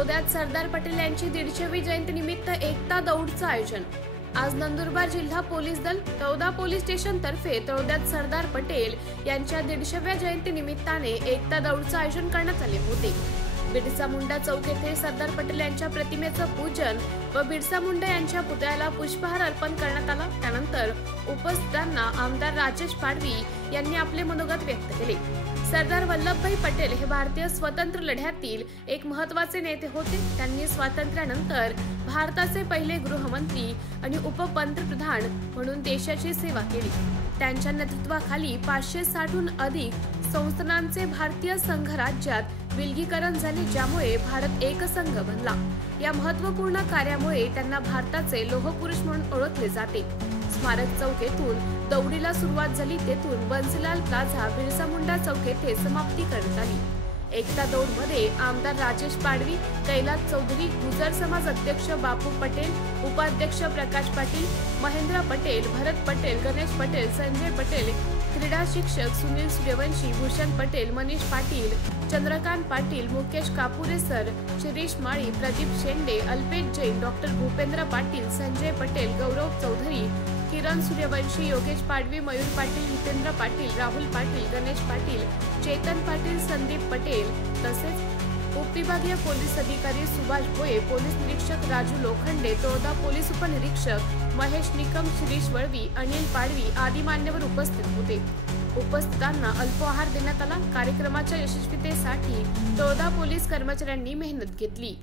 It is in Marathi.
तळोद्यात सरदार पटेल यांची 150वी जयंती निमित्त एकता दौडचं आयोजन। आज नंदुरबार जिल्हा पोलीस दल तळोदा पोलीस स्टेशन तर्फे तळोद्यात सरदार पटेल यांच्या 150व्या जयंती निमित्ताने एकता दौडचं आयोजन करण्यात आले होते। बिरसा मुंडा चौक येथे सरदार पटेल यांच्या प्रतिमेचं पूजन व बिरसा मुंडा यांच्या पुतळ्याला पुष्पहार अर्पण करण्यात आला। त्यानंतर उपस्थितांना आमदार राजेश पाडवी यांनी आपले मनोगत व्यक्त केले। सरदार वल्लभभाई पटेल हे भारतीय स्वातंत्र्य लढ्यातील एक महत्त्वाचे नेते होते। त्यांनी स्वातंत्र्यानंतर भारताचे पहिले गृहमंत्री आणि उपपंतप्रधान म्हणून देशाची सेवा केली। त्यांच्या नेतृत्वाखाली 560हून अधिक संस्थानांचे भारतीय संघराज्यात विलगीकरण झाले, ज्यामुळे भारत एकसंघ बनला। या महत्त्वपूर्ण कार्यामुळे त्यांना भारताचे लोहपुरुष म्हणून ओळखले जाते। स्मारक चौक येथून दौडीला सुरुवात झाली, तेथून बन्सीलाल प्लाझा बिरसा मुंडा चौक येथे समाप्ती करण्यात आली। एकता दौड मध्ये आमदार राजेश पाडवी, कैलास चौधरी, गुजर समाज अध्यक्ष बापू पटेल, उपाध्यक्ष प्रकाश पाटील, महेंद्र पटेल, भरत पटेल, गणेश पटेल, संजय पटेल, क्रीडा शिक्षक सुनील सूर्यवंशी, भूषण पटेल, मनीष पाटील, चंद्रकांत पाटील, मुकेश कापुरे सर, शिरीष माळी, प्रदीप शेंडे, अल्पेश जैन, डॉक्टर भूपेंद्र पाटील, संजय पटेल, गौरव चौधरी, किरण सूर्यवंशी, योगेश पाडवी, मयूर पाटील, हितेंद्र पाटील, राहुल पाटील, गणेश पाटील, चेतन पाटील, संदीप पटेल तसेच उपविभागीय पोलीस अधिकारी सुभाष भोये, पोलीस निरीक्षक राजू लोखंडे, तळोदा पोलीस उपनिरीक्षक महेश निकम, शिरीष वळवी, अनिल पाडवी आदी मान्यवर उपस्थित होते। उपस्थितांना अल्पोहार देण्यात आला। कार्यक्रमाच्या यशस्वीतेसाठी तळोदा पोलीस कर्मचाऱ्यांनी मेहनत घेतली।